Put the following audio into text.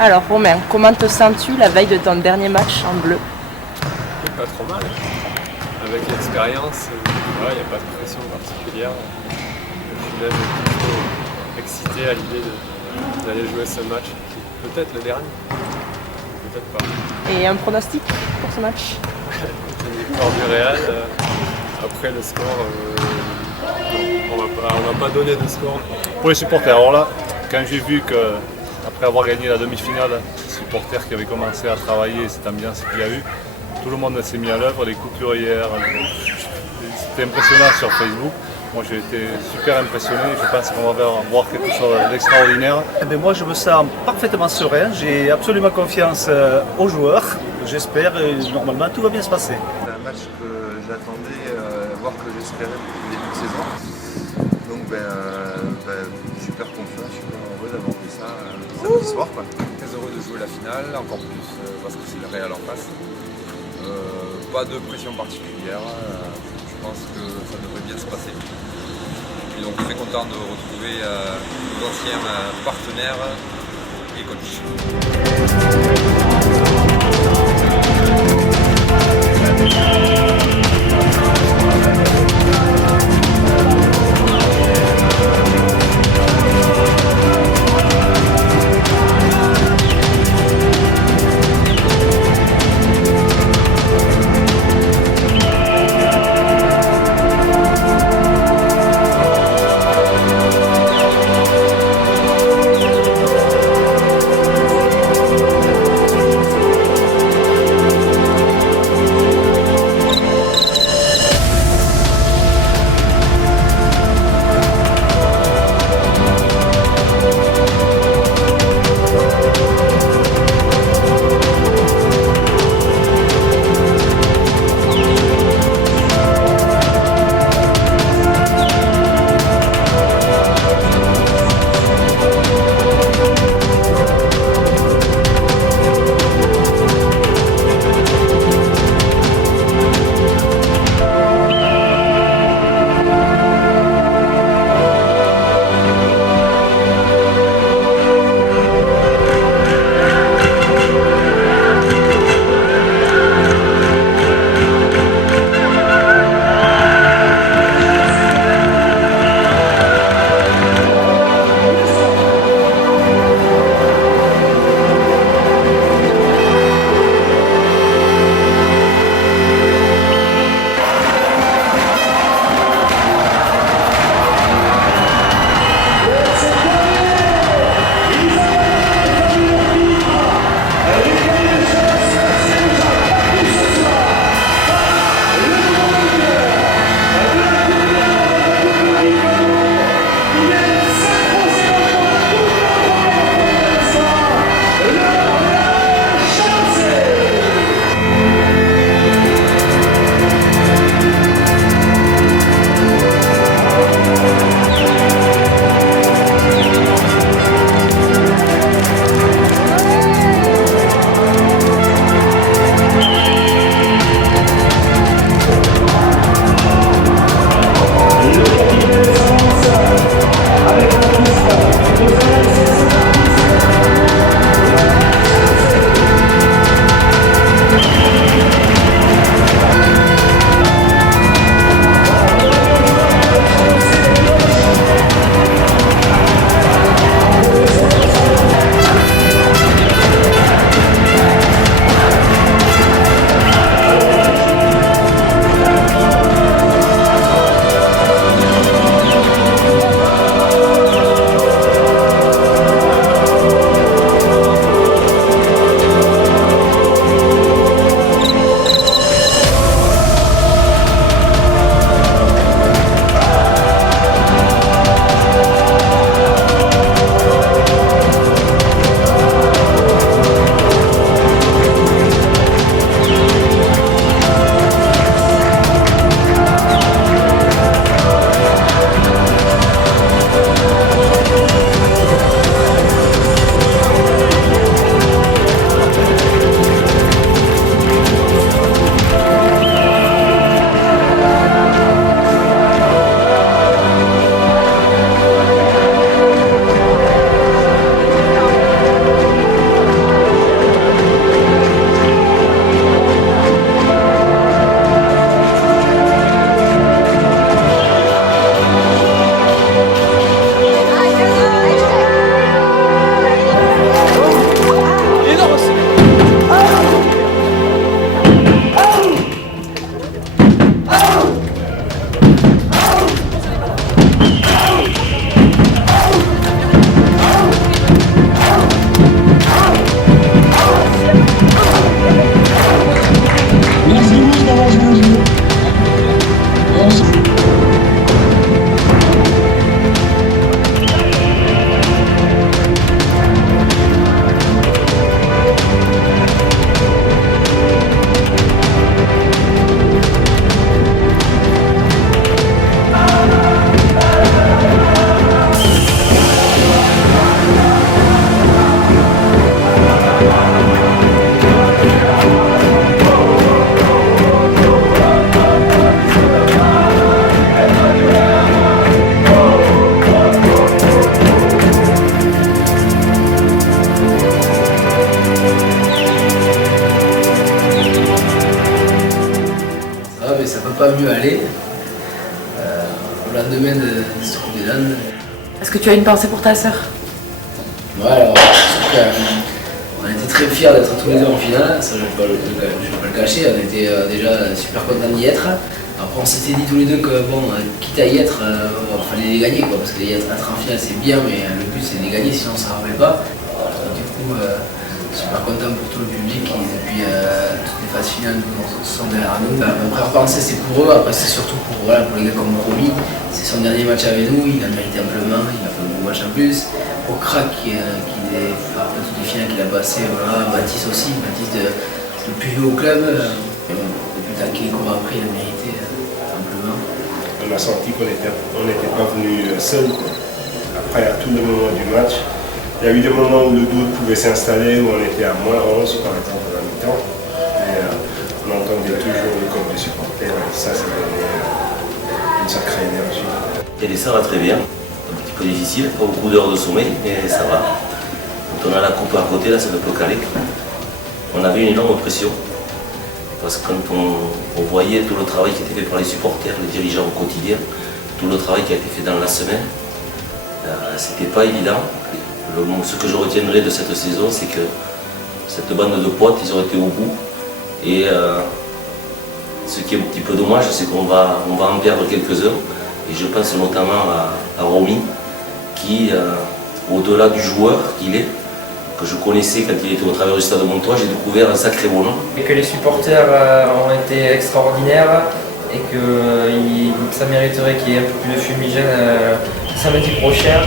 Alors Romain, comment te sens-tu la veille de ton dernier match en bleu? Pas trop mal. Avec l'expérience, il n'y a pas de pression particulière. Je suis même plutôt excité à l'idée d'aller jouer ce match. Peut-être le dernier, peut-être pas. Et un pronostic pour ce match? Une victoire du Real. Après le score, non, on n'a pas donné de score. Pour les supporters, alors là, quand j'ai vu que après avoir gagné la demi-finale, les supporters qui avaient commencé à travailler, cette ambiance qu'il y a eu, tout le monde s'est mis à l'œuvre, les couturières, c'était impressionnant sur Facebook. Moi j'ai été super impressionné, je pense qu'on va voir quelque chose d'extraordinaire. Eh bien, moi je me sens parfaitement serein, j'ai absolument confiance aux joueurs, j'espère et normalement tout va bien se passer. C'est un match que j'attendais, voire que j'espérais depuis le début de saison. Donc super confiant, super heureux d'avoir fait ça samedi soir. Très heureux de jouer la finale, encore plus parce que c'est le Real en face. Pas de pression particulière, je pense que ça devrait bien se passer. Et donc très content de retrouver nos anciens partenaires et coachs. pas mieux aller. Au lendemain de ce coup des Landes. Est-ce que tu as une pensée pour ta sœur? Ouais, alors, on était très fiers d'être tous les deux en finale, ça je ne vais pas le cacher, on était déjà super contents d'y être. Après on s'était dit tous les deux que bon, quitte à y être, il fallait les gagner quoi, parce que être en finale c'est bien, mais le but c'est de les gagner, sinon on ne s'en rappelle pas. Du coup, super content pour tout le public qui depuis toutes les phases finales sont derrière nous. Après repenser c'est pour eux, après c'est surtout pour les gars comme Romy, c'est son dernier match avec nous, il a mérité amplement, il a fait un bon match en plus. Au crack après toutes les finales qu'il a passé, voilà, Baptiste aussi, Baptiste le plus vieux au club, depuis qu'il a appris, il a mérité amplement. On a senti qu'on n'était pas venu seul après à tout le moment du match. Il y a eu des moments où le doute pouvait s'installer, où on était à moins 11 par exemple à la mi-temps. Mais on entendait toujours le corps des supporters et ça donnait une sacrée énergie. Et les ça va très bien. Un petit peu difficile, pas beaucoup d'heures de sommeil, mais ça va. Quand on a la coupe à côté, là, c'est un peu calé. On avait une énorme pression. Parce que quand on voyait tout le travail qui était fait par les supporters, les dirigeants au quotidien, tout le travail qui a été fait dans la semaine, c'était pas évident. Ce que je retiendrai de cette saison, c'est que cette bande de potes, ils ont été au bout. Et ce qui est un petit peu dommage, c'est qu'on va en perdre quelques-uns. Et je pense notamment à Romy, qui, au-delà du joueur qu'il est, que je connaissais quand il était au travers du stade de Montois, j'ai découvert un sacré bonhomme. Et que les supporters ont été extraordinaires et que ça mériterait qu'il y ait un peu plus de fumigène samedi prochain.